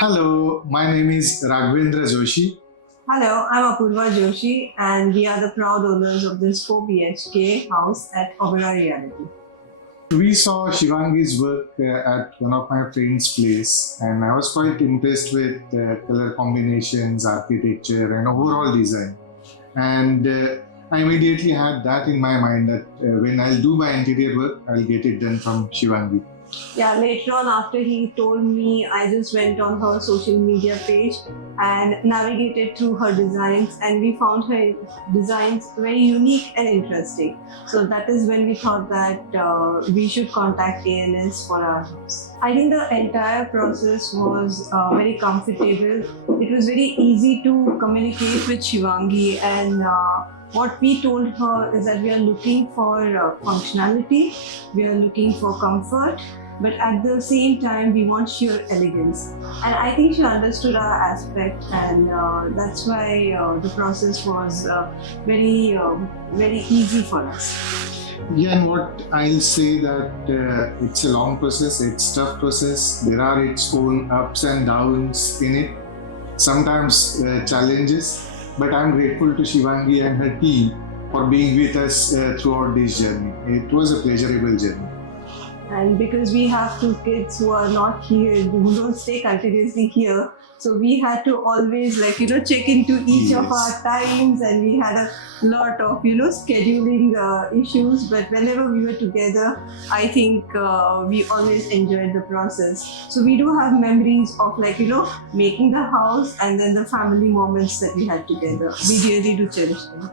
Hello, my name is Raghvendra Joshi. Hello, I'm Apurva Joshi, and we are the proud owners of this 4 BHK house at Oberoi Realty. We saw Shivangi's work at one of my friend's place, and I was quite impressed with color combinations, architecture, and overall design. And I immediately had that in my mind that when I'll do my interior work, I'll get it done from Shivangi. Yeah, later on, after he told me, I just went on her social media page and navigated through her designs, and we found her designs very unique and interesting. So that is when we thought that we should contact ANS for our house. I think the entire process was very comfortable. It was very easy to communicate with Shivangi, and what we told her is that we are looking for functionality, we are looking for comfort, but at the same time we want sheer elegance. And I think she understood our aspect, and that's why the process was very easy for us. Yeah, and what I'll say that it's a long process, it's tough process. There are its own ups and downs in it, sometimes challenges. But I'm grateful to Shivangi and her team for being with us throughout this journey. It was a pleasurable journey. And because we have two kids who are not here, who don't stay continuously here, so we had to always check into each of our times, and we had a lot of scheduling issues. But whenever we were together, I think we always enjoyed the process. So we do have memories of making the house, and then the family moments that we had together. We really do cherish them.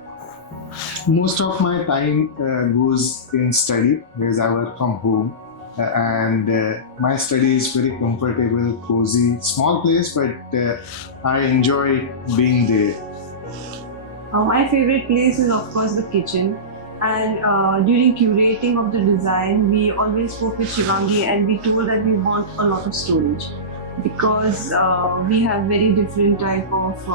Most of my time goes in study, because I work from home. And my study is very comfortable, cozy, small place, but I enjoy being there. My favorite place is of course the kitchen, and during curating of the design we always spoke with Shivangi, and we told that we want a lot of storage, because we have very different type of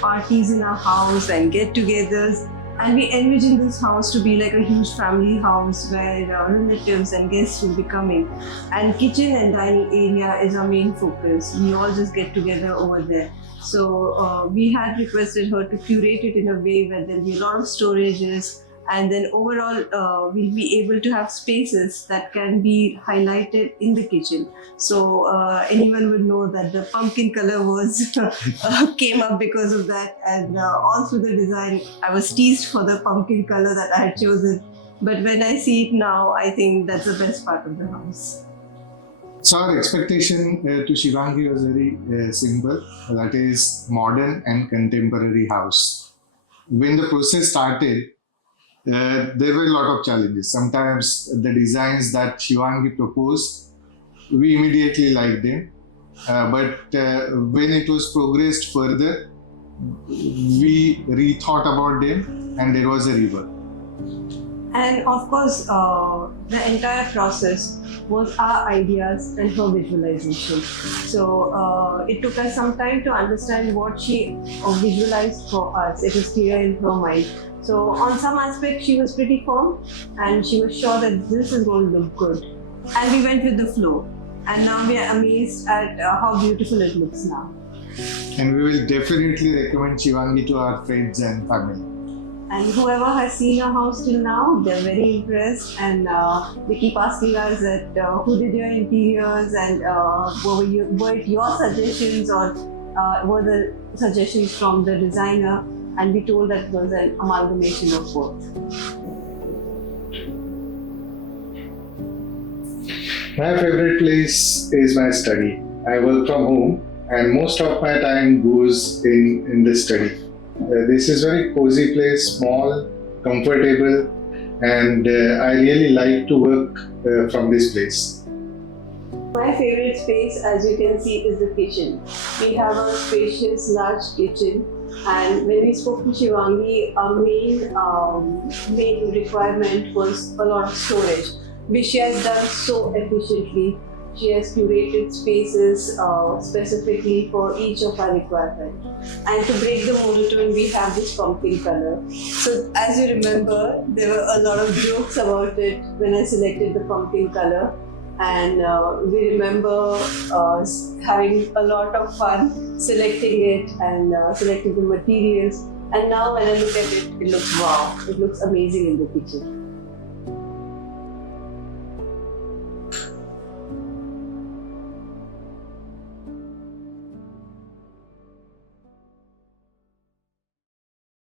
parties in our house and get-togethers. And we envision this house to be like a huge family house where relatives and guests will be coming. And kitchen and dining area is our main focus. We all just get together over there. So we had requested her to curate it in a way where there'll be a lot of storages, and then overall we'll be able to have spaces that can be highlighted in the kitchen. So anyone would know that the pumpkin color was came up because of that, and all through the design I was teased for the pumpkin color that I had chosen. But when I see it now, I think that's the best part of the house. So our expectation to Shivangi was very simple, that is modern and contemporary house. When the process started, there were a lot of challenges. Sometimes the designs that Shivangi proposed, we immediately liked them. But when it was progressed further, we rethought about them, and there was a rework. And of course, the entire process was our ideas and her visualization. So it took us some time to understand what she visualized for us. It was clear in her mind. So on some aspects she was pretty firm, and she was sure that this is going to look good. And we went with the flow. And now we are amazed at how beautiful it looks now. And we will definitely recommend Shivangi to our friends and family. And whoever has seen our house till now, they're very impressed, and they keep asking us that who did your interiors, and were it your suggestions, or were the suggestions from the designer? And we told that it was an amalgamation of both. My favorite place is my study. I work from home, and most of my time goes in the study. This is very cozy place, small, comfortable, and I really like to work from this place. My favorite space, as you can see, is the kitchen. We have a spacious, large kitchen, and when we spoke to Shivangi, our main requirement was a lot of storage, which she has done so efficiently. She has curated spaces specifically for each of our requirements. And to break the monotone, we have this pumpkin color. So as you remember, there were a lot of jokes about it when I selected the pumpkin color. and we remember having a lot of fun selecting it and selecting the materials. And now when I look at it, it looks wow, it looks amazing in the kitchen.